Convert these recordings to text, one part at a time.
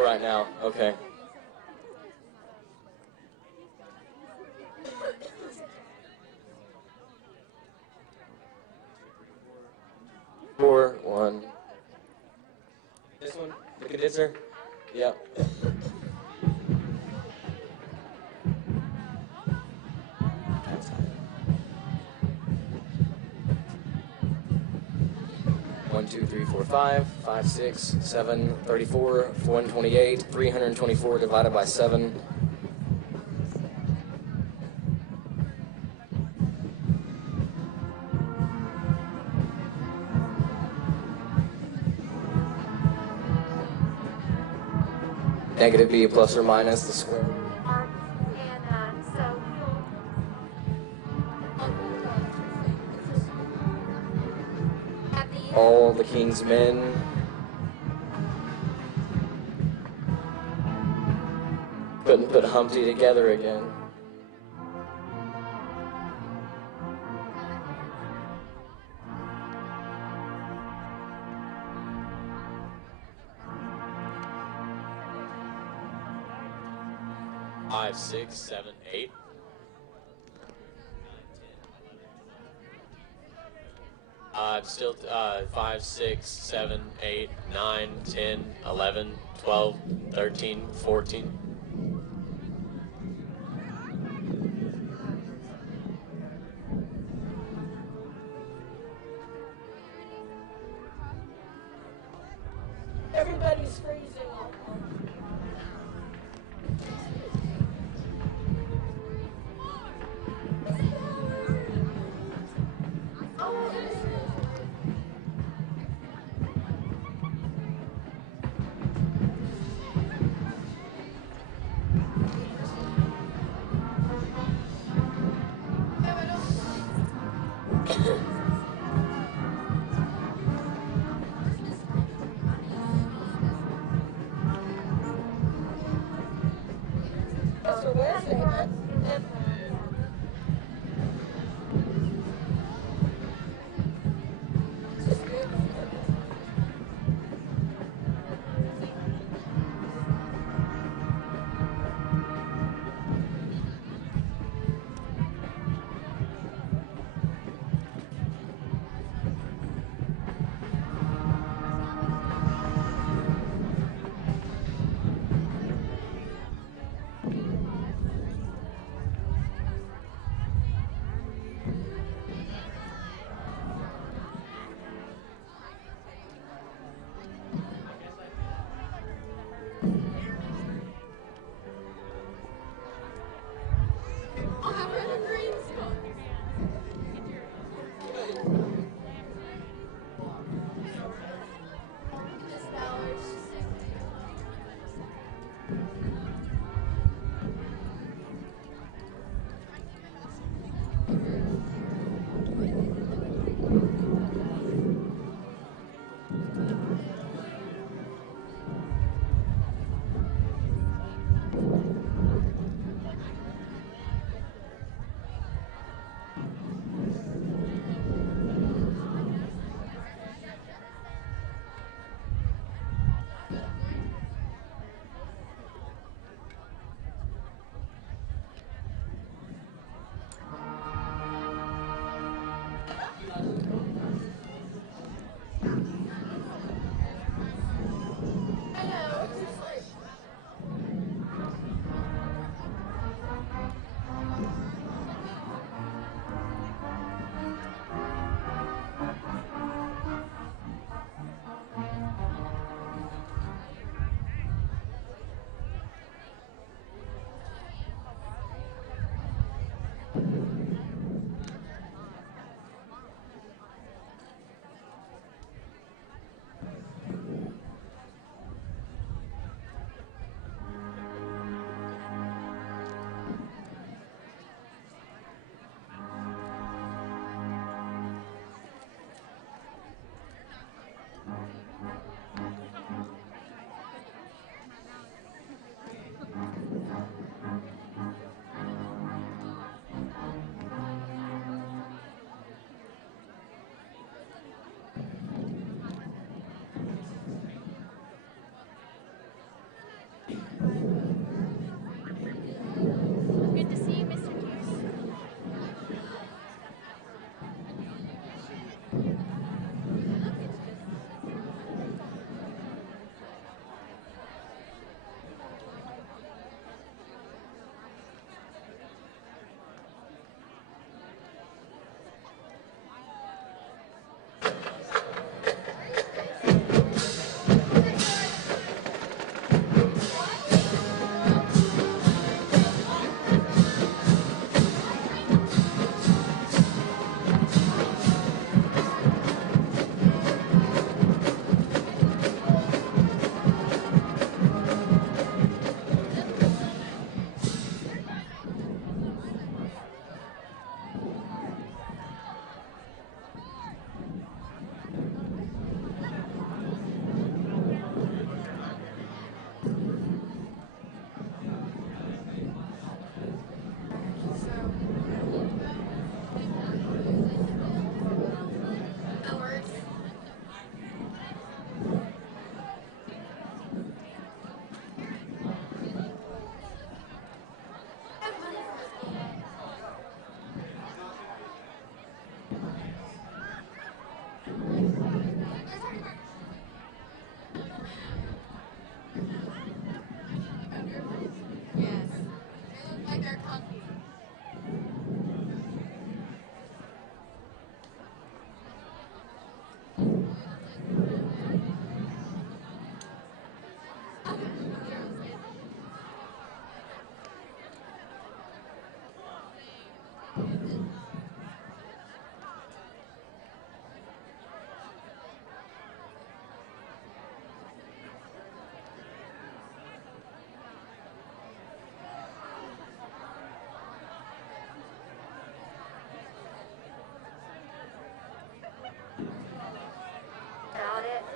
Right now, okay. Four, one. This one, the condenser? Yep. One, two, three, four, five, 5, 6, 7, 34, 128, 324 divided by 7. Negative b plus or minus the square. All the king's men. Couldn't put Humpty together again. Five, 6, 7, 8. Still 5, 6, 7, 8, 9, 10, 11, 12, 13, 14. Everybody's freezing.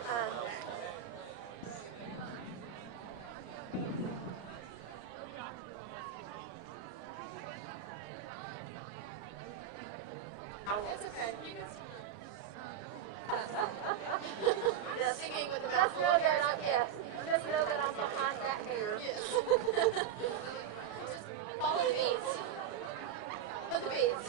It's okay. Singing with the mouth. Just know that I'm behind that hair. Yes. Follow the beats. Follow the beats.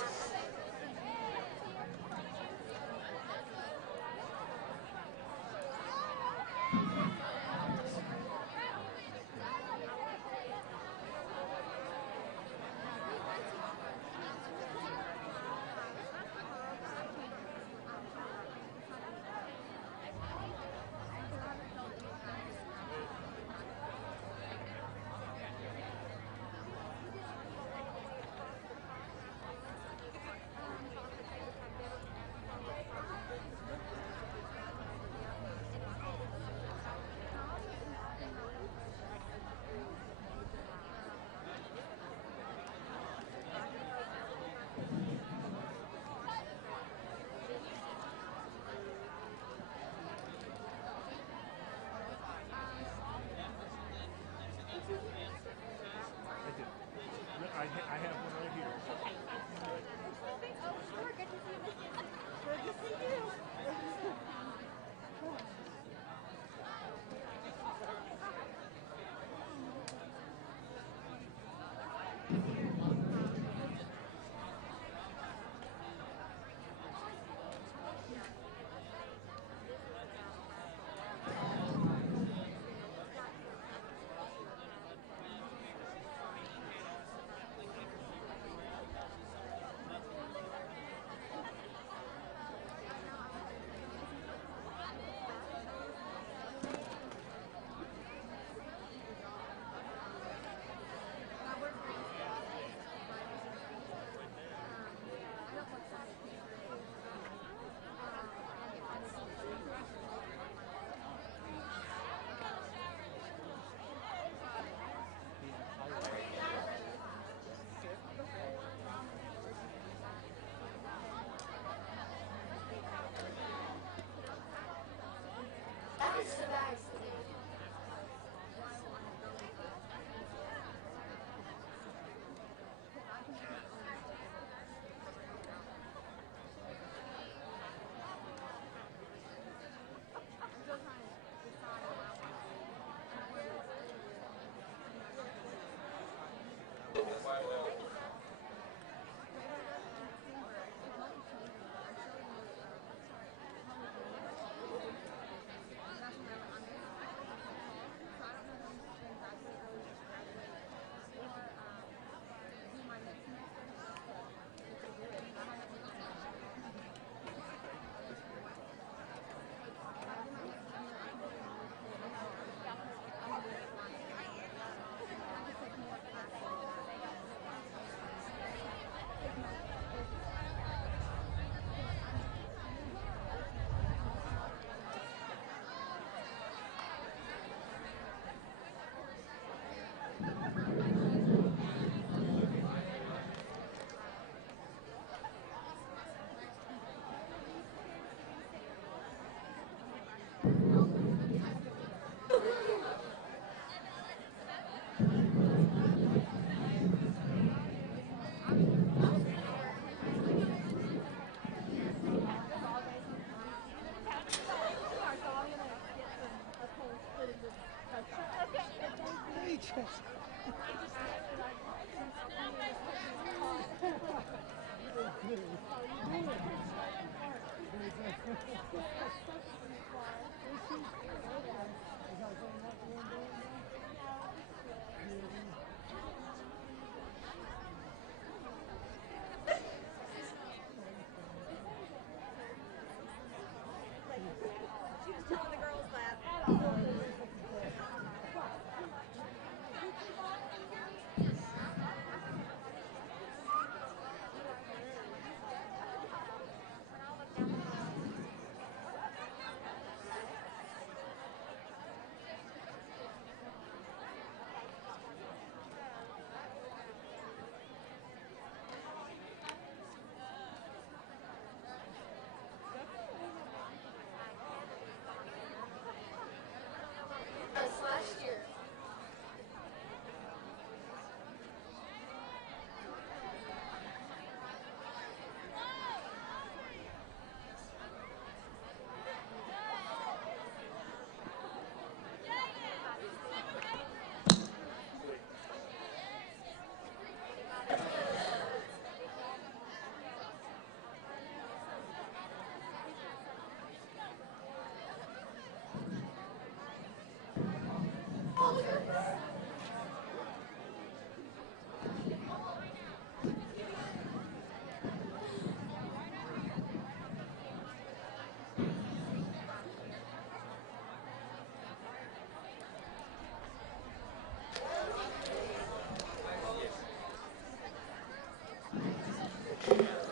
I have one right here. Oh, sure. Good to see you, Miss Nancy. Good to see you. She was telling the girls that.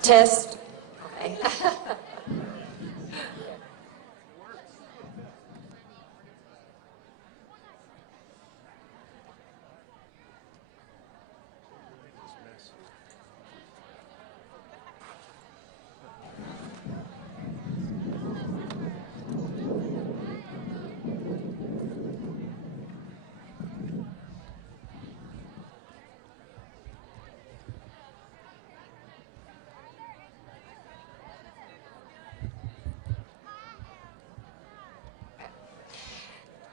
Test. Okay.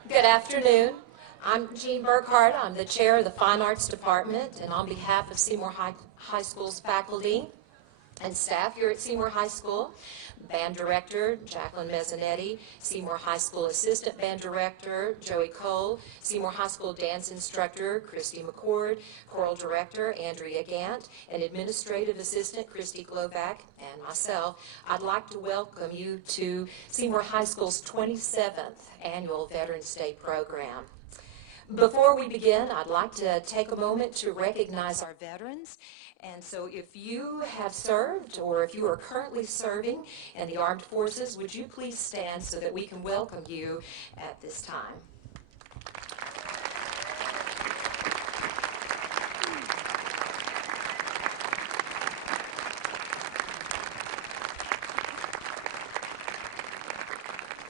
Good afternoon. I'm Jean Burkhart. I'm the chair of the Fine Arts Department, and on behalf of Seymour High School's faculty and staff here at Seymour High School, band director Jacqueline Mezzanetti, Seymour High School assistant band director Joey Cole, Seymour High School dance instructor Christy McCord, choral director Andrea Gant, and administrative assistant Christy Glovac, and myself, I'd like to welcome you to Seymour High School's 27th annual Veterans Day program. Before we begin, I'd like to take a moment to recognize our veterans. And so if you have served or if you are currently serving in the armed forces, would you please stand so that we can welcome you at this time.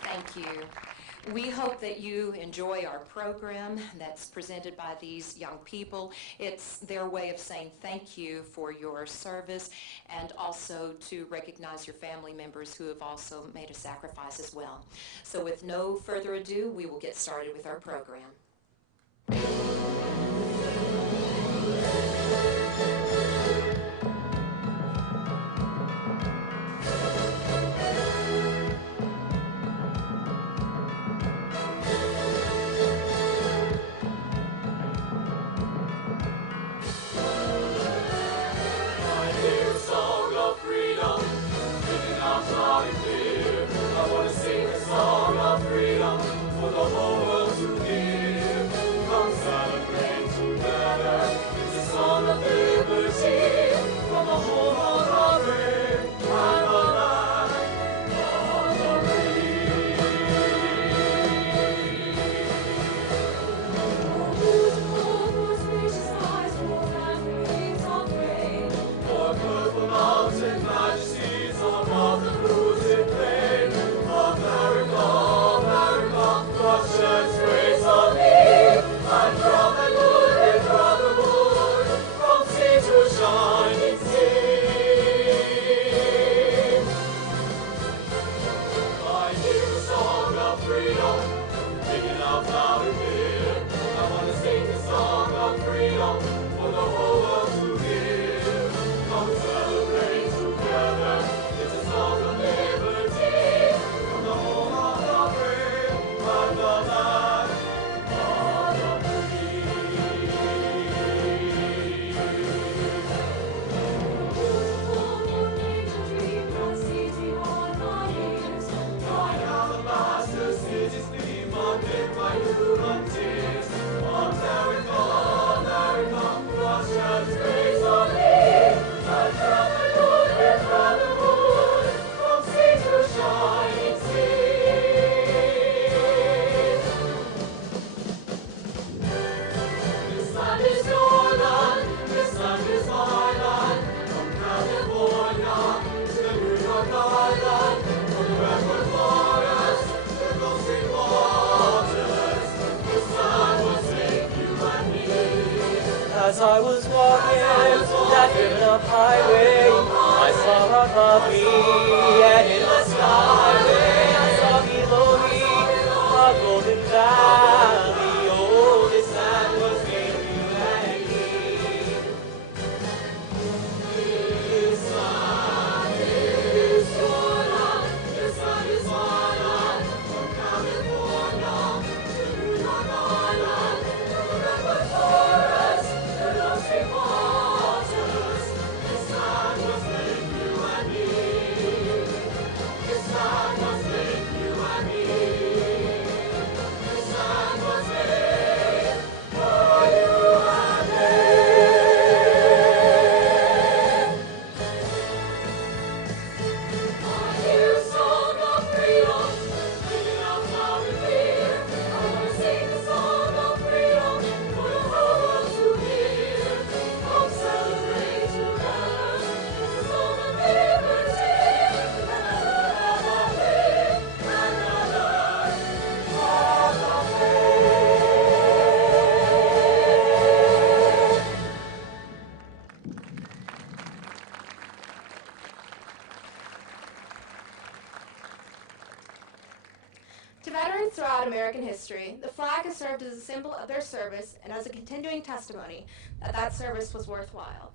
Thank you. We hope that you enjoy our program that's presented by these young people. It's their way of saying thank you for your service and also to recognize your family members who have also made a sacrifice as well. So with no further ado, we will get started with our program. As I was walking that ribbon of highway, I saw above me and in the skyway I saw below me a golden valley. Oh, this land was made for you and me. This land is your land, this land is my land, from California to New York Island, from the redwood forest. This land was made for you and me. This land To veterans throughout American history, the flag has served as a symbol of their service and as a continuing testimony that that service was worthwhile.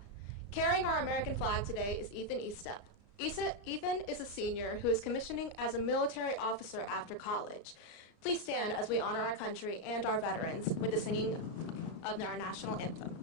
Carrying our American flag today is Ethan Eastep. Ethan is a senior who is commissioning as a military officer after college. Please stand as we honor our country and our veterans with the singing of our national anthem.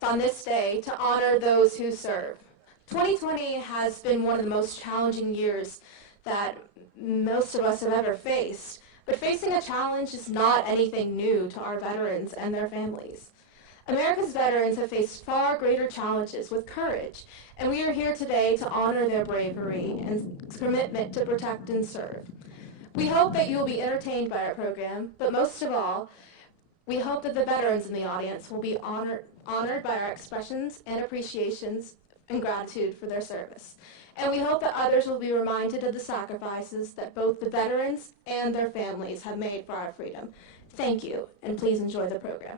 On this day to honor those who serve. 2020 has been one of the most challenging years that most of us have ever faced, but facing a challenge is not anything new to our veterans and their families. America's veterans have faced far greater challenges with courage, and we are here today to honor their bravery and commitment to protect and serve. We hope that you will be entertained by our program, but most of all, we hope that the veterans in the audience will be honored by our expressions and appreciations and gratitude for their service. And we hope that others will be reminded of the sacrifices that both the veterans and their families have made for our freedom. Thank you, and please enjoy the program.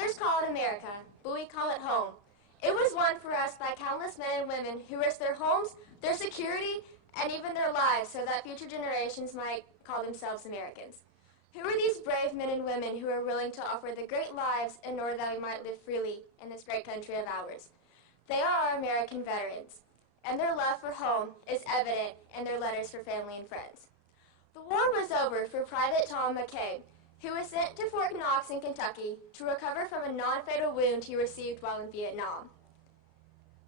Others call it America, but we call it home. It was won for us by countless men and women who risked their homes, their security, and even their lives so that future generations might call themselves Americans. Who are these brave men and women who are willing to offer their great lives in order that we might live freely in this great country of ours? They are our American veterans, and their love for home is evident in their letters for family and friends. The war was over for Private Tom McCabe, who was sent to Fort Knox in Kentucky to recover from a non-fatal wound he received while in Vietnam.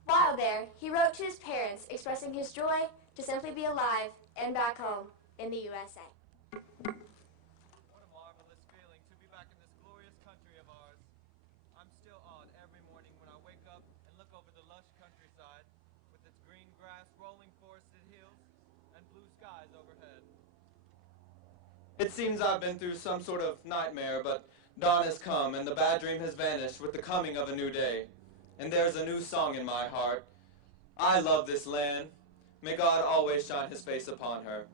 While there, he wrote to his parents expressing his joy to simply be alive and back home in the USA. What a marvelous feeling to be back in this glorious country of ours. I'm still awed every morning when I wake up and look over the lush countryside with its green grass, rolling forested hills, and blue skies overhead. It seems I've been through some sort of nightmare, but dawn has come and the bad dream has vanished with the coming of a new day. And there's a new song in my heart. I love this land. May God always shine his face upon her.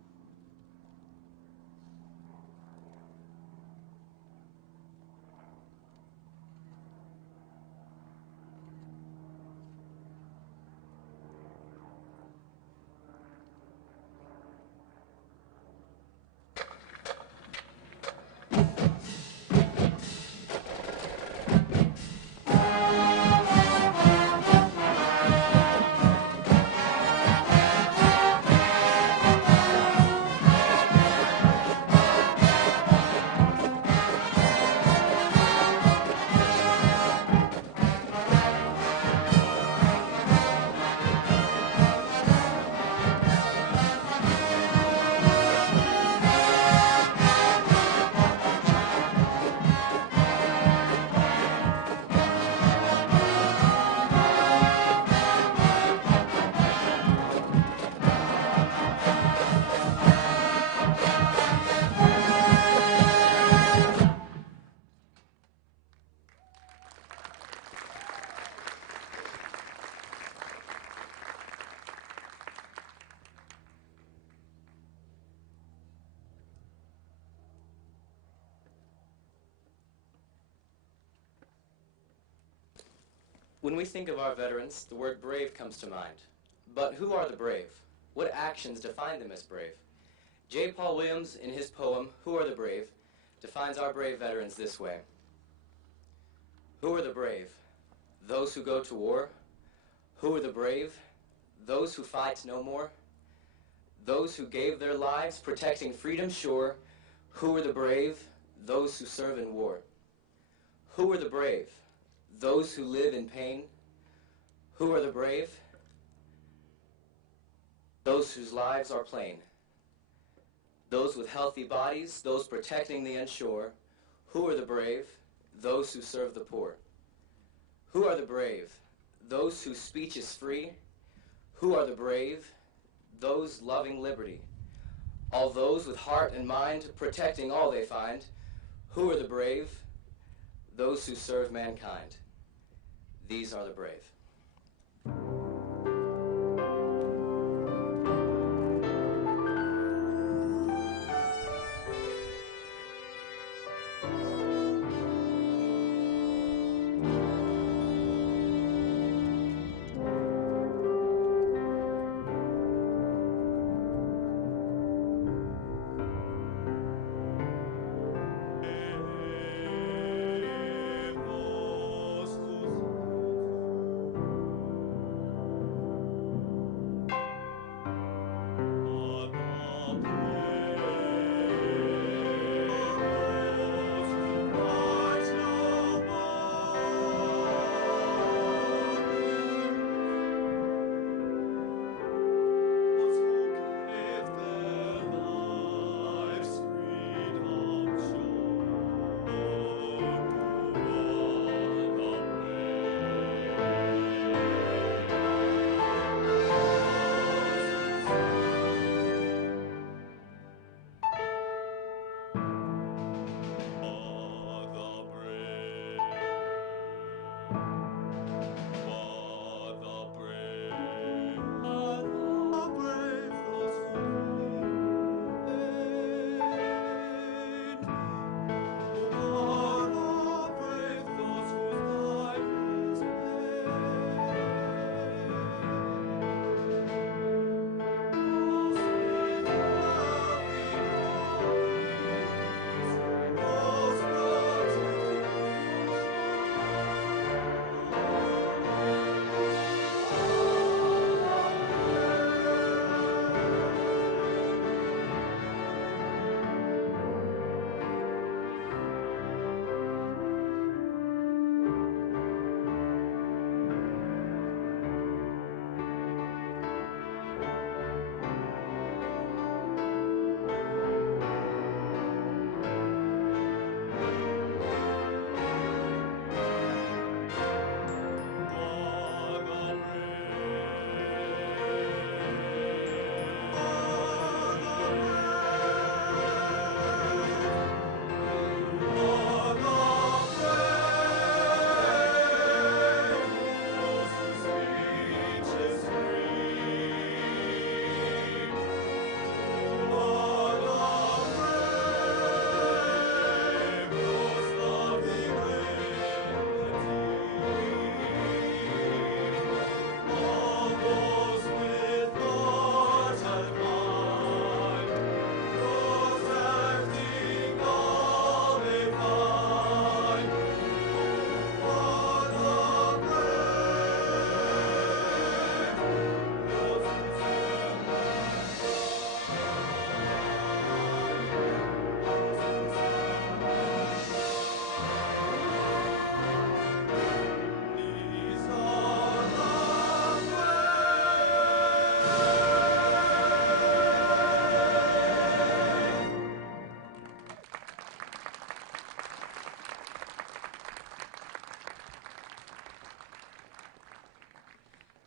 When we think of our veterans, the word brave comes to mind. But who are the brave? What actions define them as brave? J. Paul Williams, in his poem, Who Are the Brave, defines our brave veterans this way. Who are the brave? Those who go to war. Who are the brave? Those who fight no more. Those who gave their lives protecting freedom's shore. Who are the brave? Those who serve in war. Who are the brave? Those who live in pain. Who are the brave? Those whose lives are plain. Those with healthy bodies, those protecting the unsure. Who are the brave? Those who serve the poor. Who are the brave? Those whose speech is free. Who are the brave? Those loving liberty. All those with heart and mind, protecting all they find. Who are the brave? Those who serve mankind. These are the brave.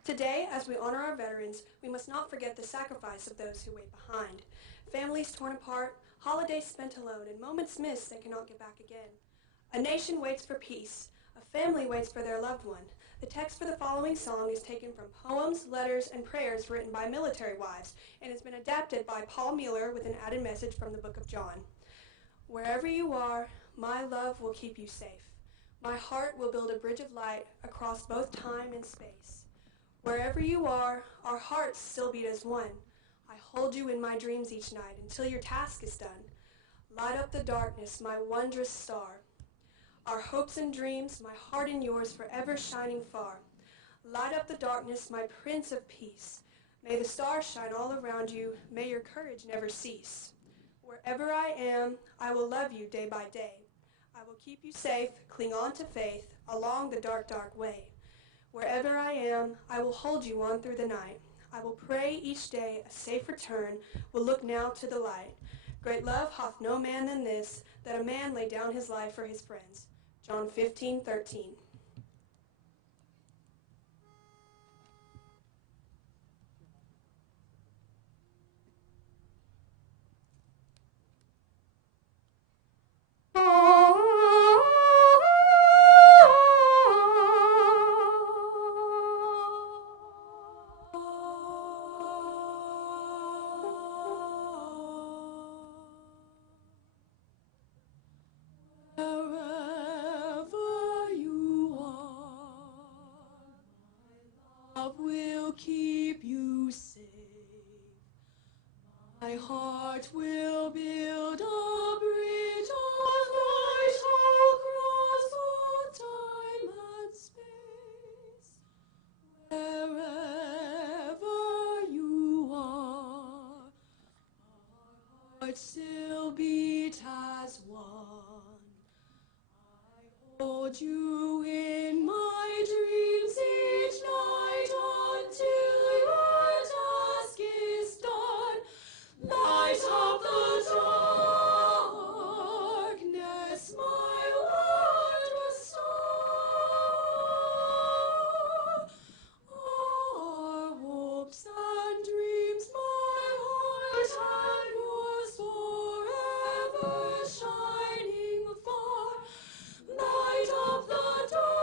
Today, as we honor our veterans, we must not forget the sacrifice of those who wait behind. Families torn apart, holidays spent alone, and moments missed they cannot get back again. A nation waits for peace. A family waits for their loved one. The text for the following song is taken from poems, letters, and prayers written by military wives and has been adapted by Paul Mueller with an added message from the Book of John. Wherever you are, my love will keep you safe. My heart will build a bridge of light across both time and space. Wherever you are, our hearts still beat as one. I hold you in my dreams each night until your task is done. Light up the darkness, my wondrous star. Our hopes and dreams, my heart and yours, forever shining far. Light up the darkness, my Prince of Peace. May the stars shine all around you. May your courage never cease. Wherever I am, I will love you day by day. I will keep you safe, cling on to faith, along the dark, dark way. Wherever I am, I will hold you on through the night. I will pray each day a safe return, will look now to the light. Great love hath no man than this, that a man lay down his life for his friends. John 15:13. Will keep you safe. My heart will build a bridge of light across both time and space. Wherever you are, our hearts still beat as one. I hold you in my dreams each night until your task is done. Light up the darkness, my wondrous star. Our hopes and dreams, my heart and yours, forever shining far. Light up the dark.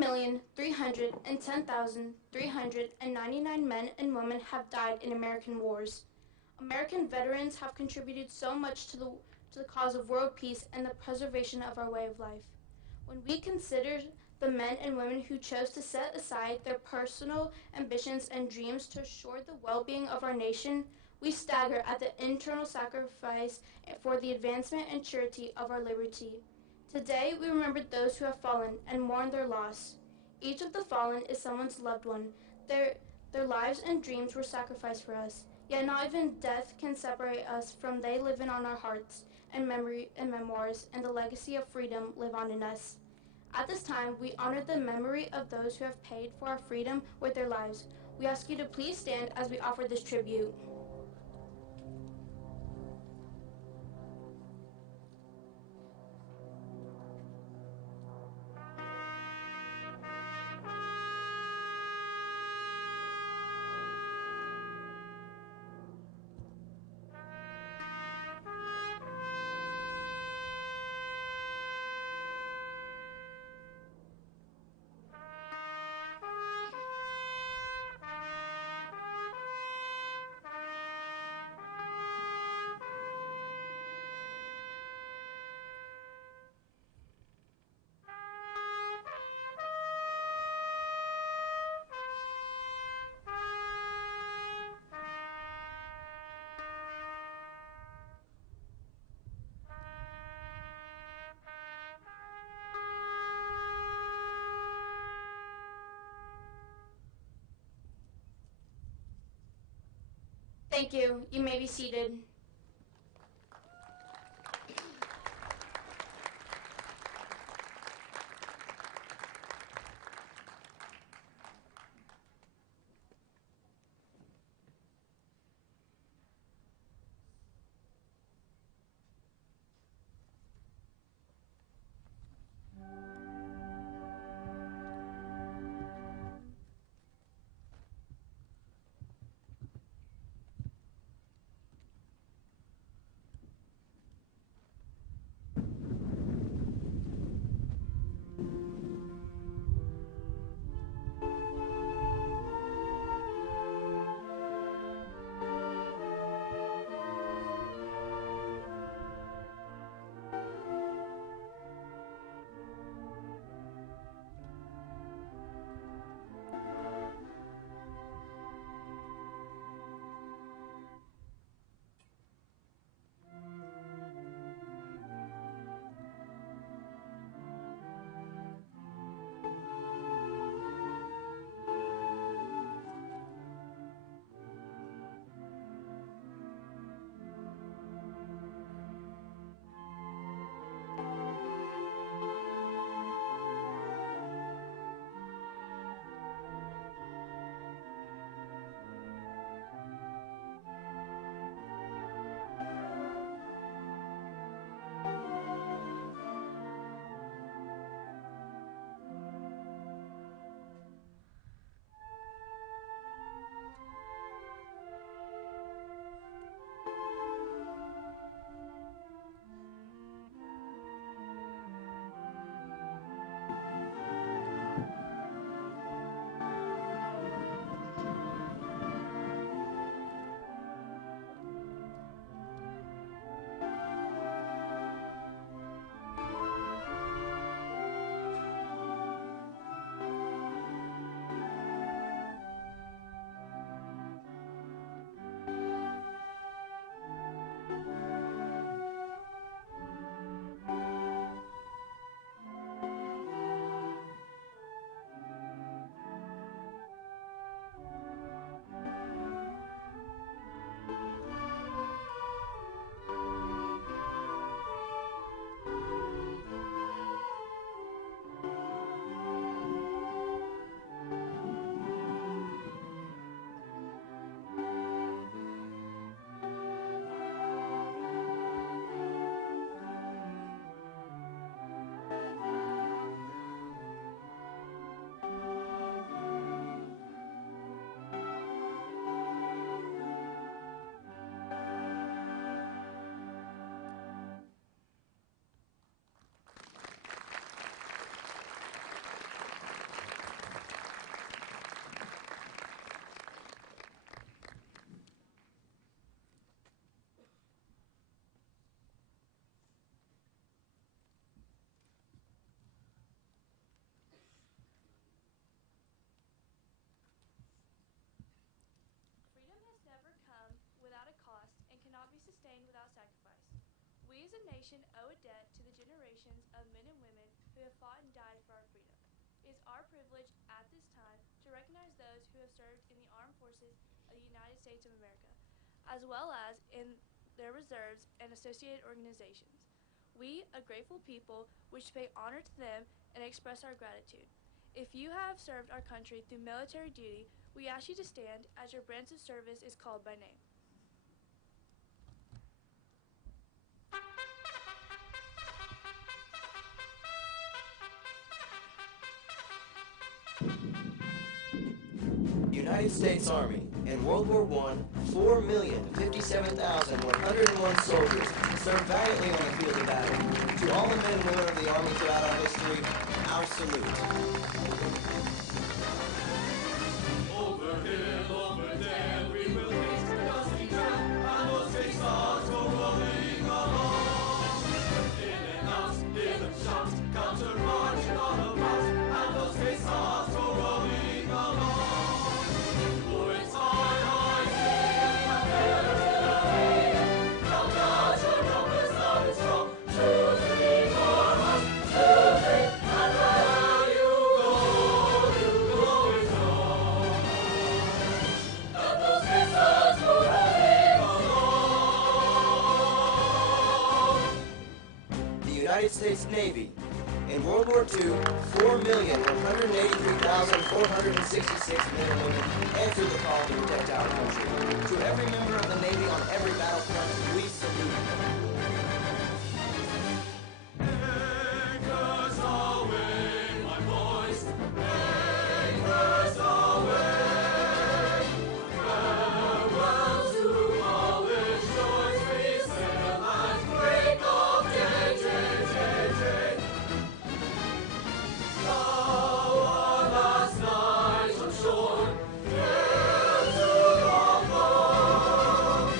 1,310,399 men and women have died in American wars. American veterans have contributed so much to the cause of world peace and the preservation of our way of life. When we consider the men and women who chose to set aside their personal ambitions and dreams to assure the well-being of our nation, we stagger at the internal sacrifice for the advancement and surety of our liberty. Today, we remember those who have fallen and mourn their loss. Each of the fallen is someone's loved one. Their lives and dreams were sacrificed for us. Yet not even death can separate us from they live in on our hearts and memory and memoirs, and the legacy of freedom live on in us. At this time, we honor the memory of those who have paid for our freedom with their lives. We ask you to please stand as we offer this tribute. Thank you. You may be seated. nation owe a debt to the generations of men and women who have fought and died for our freedom. It is our privilege at this time to recognize those who have served in the armed forces of the United States of America, as well as in their reserves and associated organizations. We, a grateful people, wish to pay honor to them and express our gratitude. If you have served our country through military duty, we ask you to stand as your branch of service is called by name. United States Army. In World War I, 4,057,101 soldiers served valiantly on the field of battle. To all the men and women of the Army throughout our history, our salute. Over hill, over dale, we will reach the dusty trail, and those great stars go rolling along. In and out, hear them shout, counter marching all about, and those great stars go rolling along. For it's high, high day, count out your numbers loud and strong. 2, 3, 4, 1, 2, 3, and where you go always know that those great stars go rolling along. The United States Navy. In World War II, 4,183,466 men and women answered the call to protect our country. To every member of the Navy on every battlefront, we salute you. Anchors aweigh, my boys, anchors aweigh. Farewell to college joys, we sail at break of day, day, day, day. Now our last night on shore, here to walk home.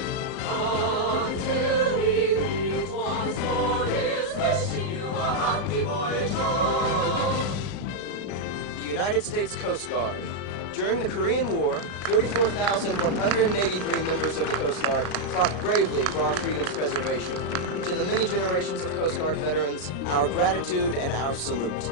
Until we meet once more, here's wishing you a happy voyage home. The United States Coast Guard. During the Korean War, 44,183 members of the Coast Guard fought bravely for our freedom's preservation. To the many generations of Coast Guard veterans, our gratitude and our salute.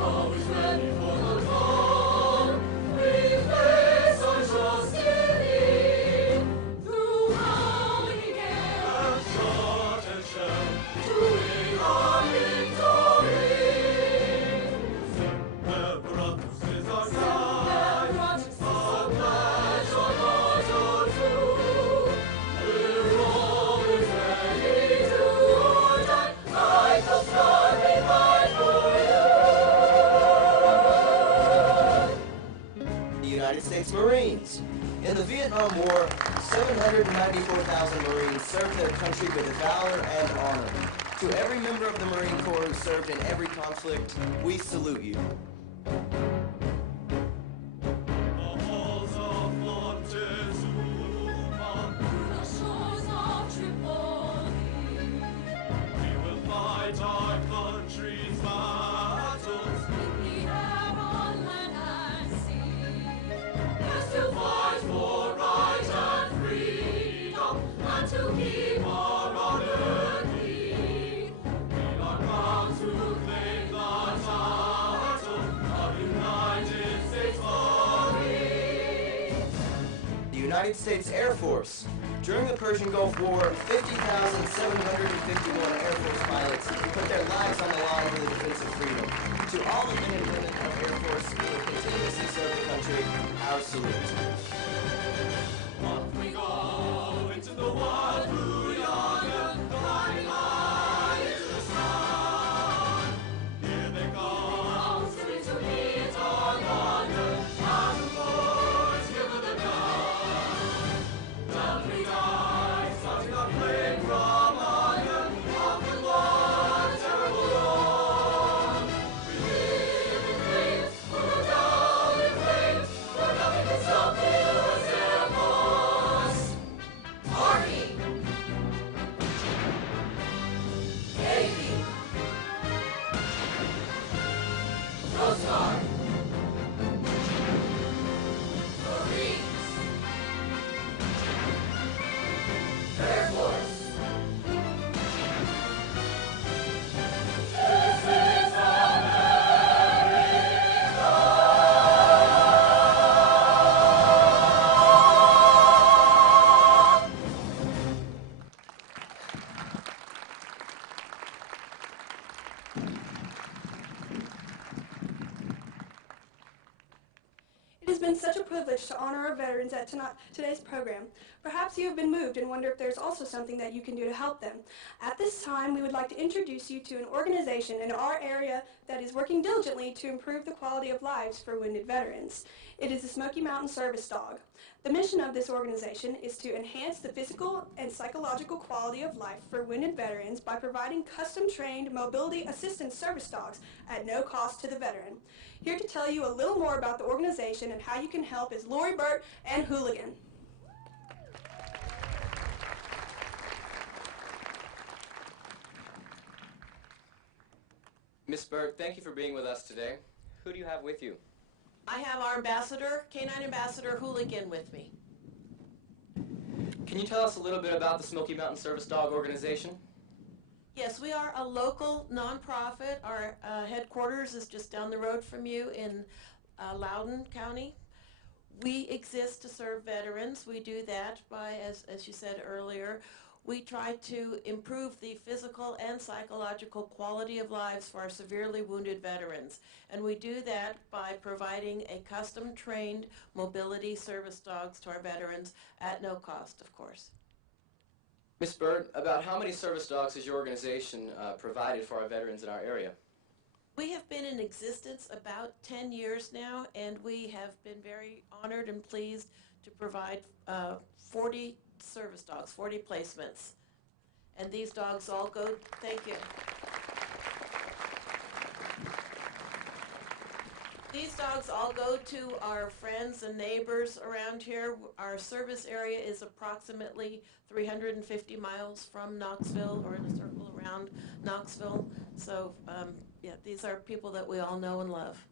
Always ready for the call, we place our trust in Thee. Through howling gale and shot and shell, to win our victory. Separatus is our side, a pledge our laws are true. We're always ready to die, like the star we fight for you. The United States Marines. In the Vietnam War, 794,000 Marines served their country with valor and honor. To every member of the Marine Corps who served in every conflict, we salute you. The halls of Montezuma, the shores of Tripoli, we will fight our country's battles in the air, on land and sea. Yes, to fight for right and freedom, and to keep our honor clean. We are proud to claim the title of United States Marines. The United States Air Force. During the Persian Gulf War, 50,751 Air Force pilots put their lives on the line for the defense of freedom. To all the men and women of Air Force who will continuously serve the country, our salute. Up we go into the wild blue yonder, climbing high into the sky. Here they come, swimming to meet our wonder, and the boys give her the gun. Down we dive, starting our flame from under, up with one terrible roar. We live in flames, we'll go down in flames, for nothing can stop It has been such a privilege to honor our veterans at today's program. Perhaps you have been moved and wonder if there's also something that you can do to help them. At this time, we would like to introduce you to an organization in our area that is working diligently to improve the quality of lives for wounded veterans. It is the Smoky Mountain Service Dog. The mission of this organization is to enhance the physical and psychological quality of life for wounded veterans by providing custom-trained mobility assistance service dogs at no cost to the veteran. Here to tell you a little more about the organization and how you can help is Lori Burt and Hooligan. Miss Burt, thank you for being with us today. Who do you have with you? I have our ambassador, Canine Ambassador Hooligan, with me. Can you tell us a little bit about the Smoky Mountain Service Dog organization? Yes, we are a local nonprofit. Our headquarters is just down the road from you in Loudoun County. We exist to serve veterans. We do that by, as you said earlier, we try to improve the physical and psychological quality of lives for our severely wounded veterans. And we do that by providing a custom-trained mobility service dogs to our veterans at no cost, of course. Miss Burt, about how many service dogs has your organization provided for our veterans in our area? We have been in existence about 10 years now, and we have been very honored and pleased to provide 40 service dogs, 40 placements. And these dogs all go, thank you. These dogs all go to our friends and neighbors around here. Our service area is approximately 350 miles from Knoxville, or in a circle around Knoxville. So, yeah, these are people that we all know and love.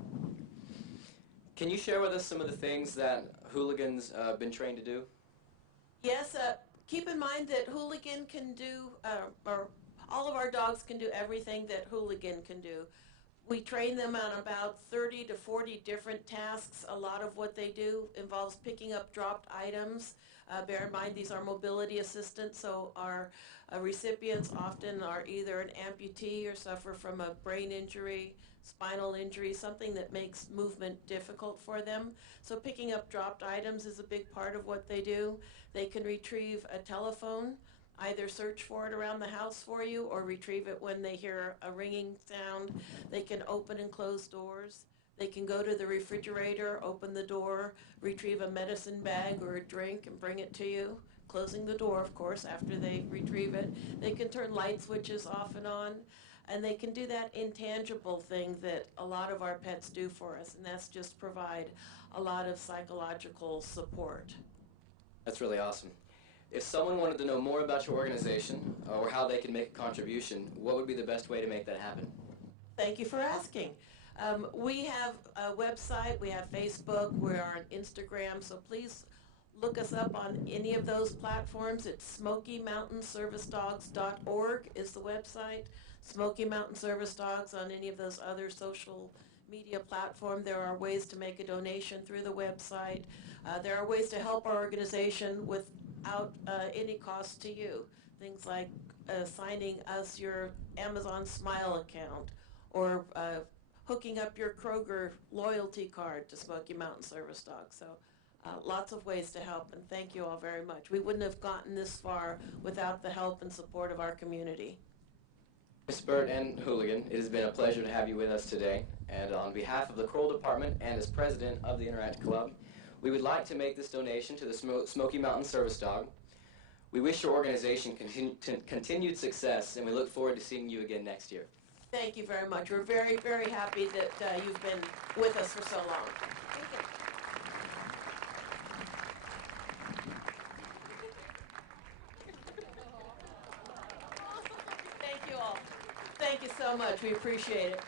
Can you share with us some of the things that Hooligan's been trained to do? Yes, keep in mind that Hooligan can do, or all of our dogs can do everything that Hooligan can do. We train them on about 30 to 40 different tasks. A lot of what they do involves picking up dropped items. Bear in mind these are mobility assistants, so our recipients often are either an amputee or suffer from a brain injury, spinal injury, something that makes movement difficult for them. So picking up dropped items is a big part of what they do. They can retrieve a telephone, either search for it around the house for you or retrieve it when they hear a ringing sound. They can open and close doors. They can go to the refrigerator, open the door, retrieve a medicine bag or a drink and bring it to you, closing the door, of course, after they retrieve it. They can turn light switches off and on, and they can do that intangible thing that a lot of our pets do for us, and that's just provide a lot of psychological support. That's really awesome. If someone wanted to know more about your organization or how they can make a contribution, what would be the best way to make that happen? Thank you for asking. We have a website, we have Facebook, we're on Instagram, so please look us up on any of those platforms. It's SmokyMountainServiceDogs.org is the website. Smoky Mountain Service Dogs on any of those other social media platforms. There are ways to make a donation through the website. There are ways to help our organization without any cost to you. Things like signing us your Amazon Smile account or hooking up your Kroger loyalty card to Smoky Mountain Service Dogs. So lots of ways to help, and thank you all very much. We wouldn't have gotten this far without the help and support of our community. Ms. Burt and Hooligan, it has been a pleasure to have you with us today. And on behalf of the Kroll Department and as president of the Interact Club, we would like to make this donation to the Smoky Mountain Service Dog. We wish your organization continued success, and we look forward to seeing you again next year. Thank you very much. We're very, very happy that you've been with us for so long. Thank you. Thank you all. Thank you so much. We appreciate it.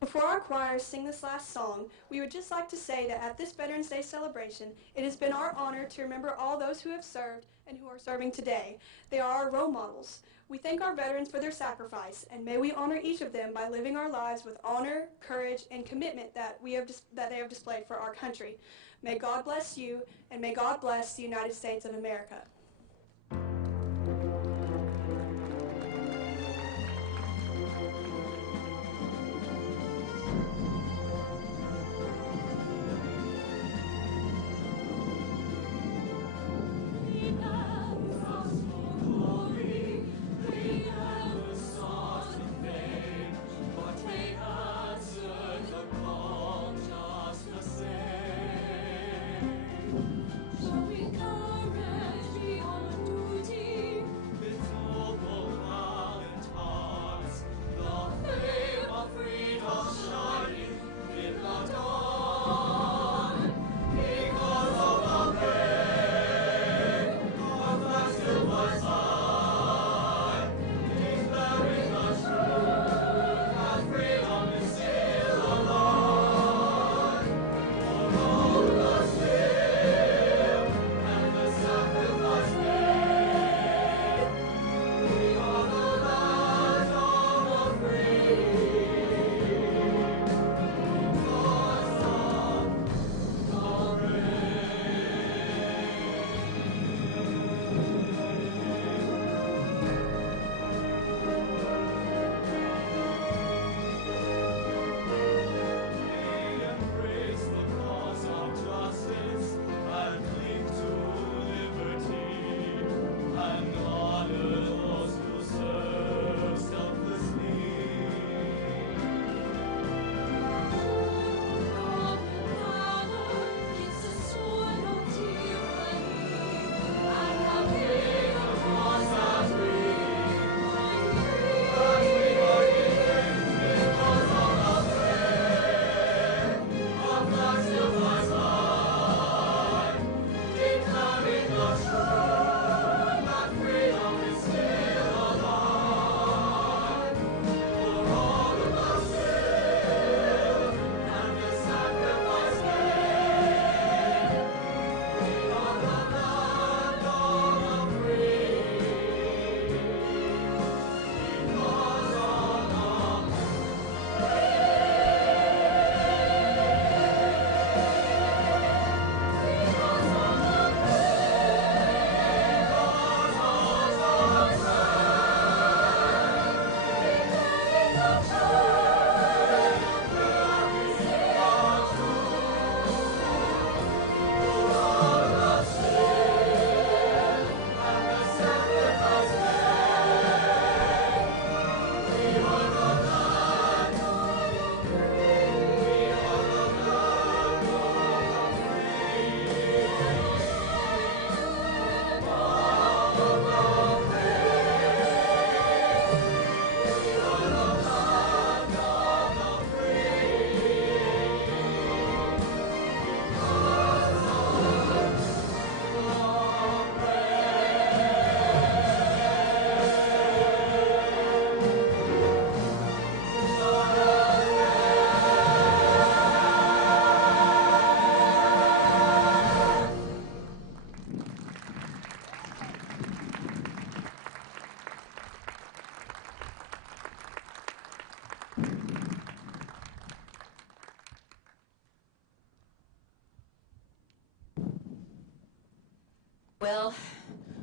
Before our choirs sing this last song, we would just like to say that at this Veterans Day celebration, it has been our honor to remember all those who have served and who are serving today. They are our role models. We thank our veterans for their sacrifice, and may we honor each of them by living our lives with honor, courage, and commitment that they have displayed for our country. May God bless you, and may God bless the United States of America. Well,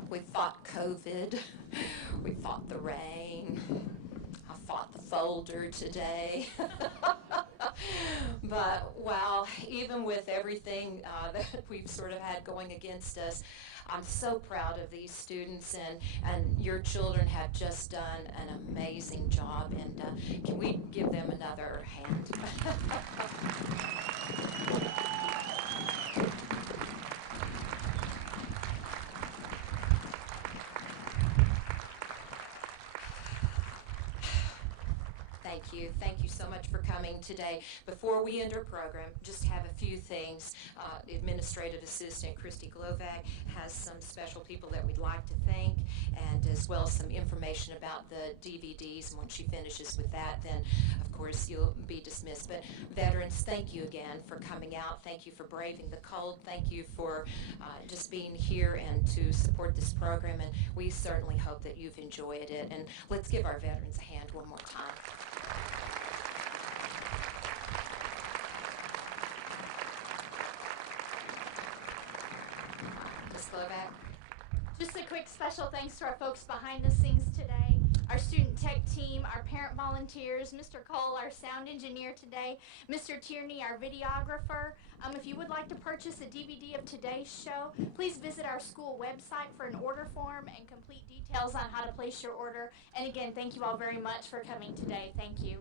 we fought COVID. We fought the rain. I fought the folder today. But wow, even with everything that we've sort of had going against us, I'm so proud of these students, and your children have just done an amazing job, and can we give them another hand? Thank you. Thank you so much for coming today. Before we end our program, just have a few things. The Administrative Assistant, Christy Glovac, has some special people that we'd like to thank, and as well as some information about the DVDs. And when she finishes with that, then, of course, you'll be dismissed. But veterans, thank you again for coming out. Thank you for braving the cold. Thank you for just being here and to support this program. And we certainly hope that you've enjoyed it. And let's give our veterans a hand one more time. Slovak. Just a quick special thanks to our folks behind the scenes today, our student tech team, our parent volunteers, Mr. Cole, our sound engineer today, Mr. Tierney, our videographer. If you would like to purchase a DVD of today's show, please visit our school website for an order form and complete details on how to place your order. And again, thank you all very much for coming today. Thank you.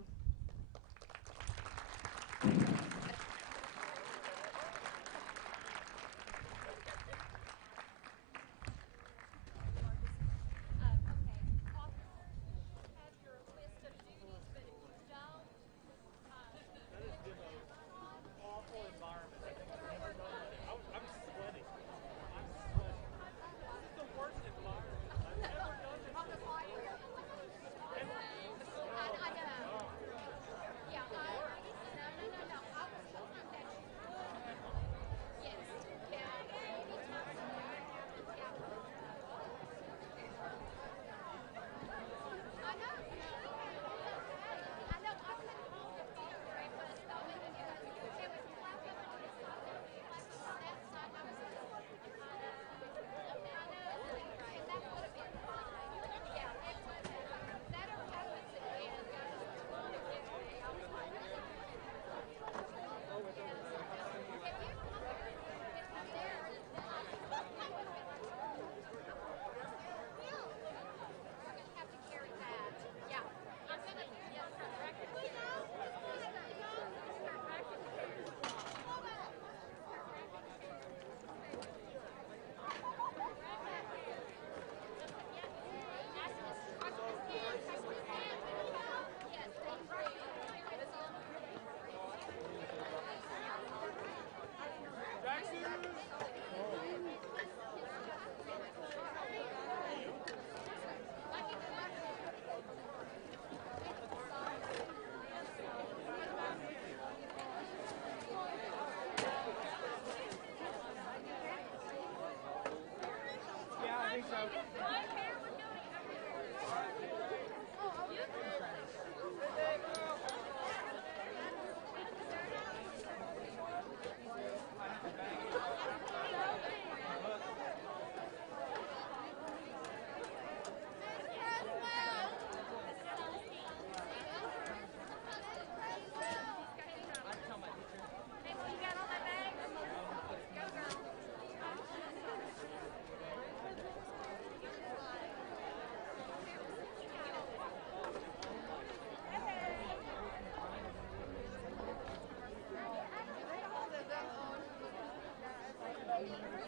waiting for